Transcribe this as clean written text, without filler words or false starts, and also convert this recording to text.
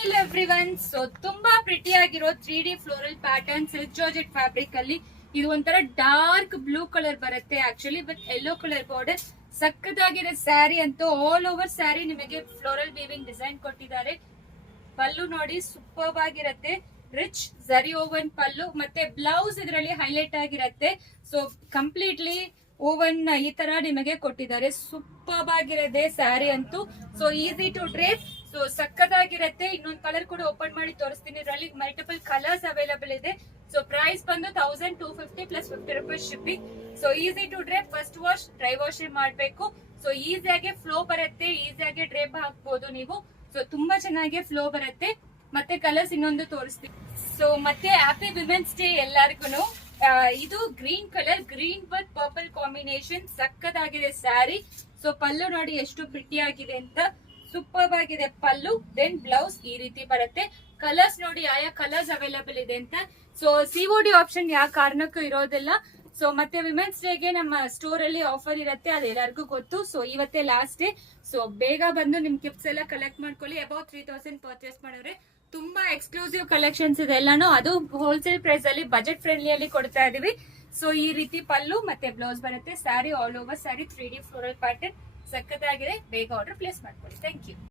Hello everyone. So ತುಂಬಾ pretty ಆಗಿರೋ 3D floral pattern silk georgette fabric ಅಲ್ಲಿ ಇದು ಒಂಥರ ಡಾರ್ಕ್ ಬ್ಲೂ ಕಲರ್ ಬರುತ್ತೆ actually with yellow colour border. ಸಕ್ಕದಾಗಿರೋ ಸ್ಯಾರಿ ಅಂತೂ ಆಲ್ ಓವರ್ ಸ್ಯಾರಿ ನಿಮಗೆ ಫ್ಲೋರಲ್ ವೀವಿಂಗ್ ಡಿಸೈನ್ ಕೊಟ್ಟಿದ್ದಾರೆ. ಪಲ್ಲು ನೋಡಿ ಸೂಪರ್ ಆಗಿರುತ್ತೆ, ರಿಚ್ ಝರಿ ಓವನ್ ಪಲ್ಲು ಮತ್ತೆ ಬ್ಲೌಸ್ ಇದರಲ್ಲಿ ಹೈಲೈಟ್ ಆಗಿರುತ್ತೆ. ಸೊ ಕಂಪ್ಲೀಟ್ಲಿ ಓವನ್ ಈ ತರ ನಿಮಗೆ ಕೊಟ್ಟಿದ್ದಾರೆ. ಸೂಪರ್ ಆಗಿರುತ್ತೆ ಸ್ಯಾರಿ ಅಂತೂ. So easy to drape, so ಸಕ್ಕದಾಗಿರುತ್ತೆ. ಇನ್ನೊಂದು ಕಲರ್ ಕೂಡ ಓಪನ್ ಮಾಡಿ ತೋರಿಸ್ತೀನಿ. ಇದರಲ್ಲಿ ಮಲ್ಟಿಪಲ್ ಕಲರ್ಸ್ ಅವೈಲಬಲ್ ಇದೆ. ಸೊ ಪ್ರೈಸ್ ಬಂದು 1250 plus 50 rupees shipping. So easy to drape, first wash dry wash ಮಾಡಬೇಕು. ಸೊ ಈಸಿಯಾಗಿ ಫ್ಲೋ ಬರುತ್ತೆ, ಈಸಿಯಾಗಿ ಡ್ರೇಪ್ ಹಾಕ್ಬೋದು ನೀವು. ಸೊ ತುಂಬಾ ಚೆನ್ನಾಗಿ ಫ್ಲೋ ಬರುತ್ತೆ. ಮತ್ತೆ ಕಲರ್ಸ್ ಇನ್ನೊಂದು ತೋರಿಸ್ತೀನಿ. ಸೊ ಮತ್ತೆ ಹ್ಯಾಪಿ ವಿಮೆನ್ಸ್ ಡೇ ಎಲ್ಲರಿಗೂ. ಇದು green colour, green with purple combination, ಸಕ್ಕದಾಗಿದೆ ಸ್ಯಾರಿ. ಸೊ ಪಲ್ಲು ನೋಡಿ ಎಷ್ಟು ಪ್ರಿಟಿ ಆಗಿದೆ ಅಂತ, ಸೂಪರ್ ಆಗಿದೆ ಪಲ್ಲು. ದೆನ್ ಬ್ಲೌಸ್ ಈ ರೀತಿ ಬರುತ್ತೆ. ಕಲರ್ಸ್ ನೋಡಿ ಆಯಾ ಕಲರ್ಸ್ ಅವೈಲಬಲ್ ಇದೆ ಅಂತ. ಸೊ ಸಿಒಡಿ ಆಪ್ಷನ್ ಯಾವ ಕಾರಣಕ್ಕೂ ಇರೋದಿಲ್ಲ. ಸೊ ಮತ್ತೆ ವಿಮೆನ್ಸ್ ಡೇಗೆ ನಮ್ಮ ಸ್ಟೋರ್ ಅಲ್ಲಿ ಆಫರ್ ಇರುತ್ತೆ, ಅದು ಎಲ್ಲರಿಗೂ ಗೊತ್ತು. ಸೊ ಇವತ್ತೇ ಲಾಸ್ಟ್ ಡೇ. ಸೊ ಬೇಗ ಬಂದು ನಿಮ್ ಗಿಫ್ಟ್ಸ್ ಎಲ್ಲ ಕಲೆಕ್ಟ್ ಮಾಡ್ಕೊಳ್ಳಿ. ಅಬೌಟ್ 3000 ಪರ್ಚೇಸ್ ಮಾಡಿದ್ರೆ ತುಂಬಾ ಎಕ್ಸ್ಕ್ಲೂಸಿವ್ ಕಲೆಕ್ಷನ್ಸ್ ಇದೆ ಎಲ್ಲಾನು. ಅದು ಹೋಲ್ಸೇಲ್ ಪ್ರೈಸ್ ಅಲ್ಲಿ ಬಜೆಟ್ ಫ್ರೆಂಡ್ಲಿ ಅಲ್ಲಿ ಕೊಡ್ತಾ ಇದೀವಿ. ಸೊ ಈ ರೀತಿ ಪಲ್ಲು ಮತ್ತೆ ಬ್ಲೌಸ್ ಬರುತ್ತೆ. Saree all over saree 3D floral pattern ಸಕ್ಕತ್ತಾಗಿದೆ. ಬೇಗ ಆರ್ಡರ್ ಪ್ಲೇಸ್ ಮಾಡ್ಕೊಳ್ಳಿ. Thank you.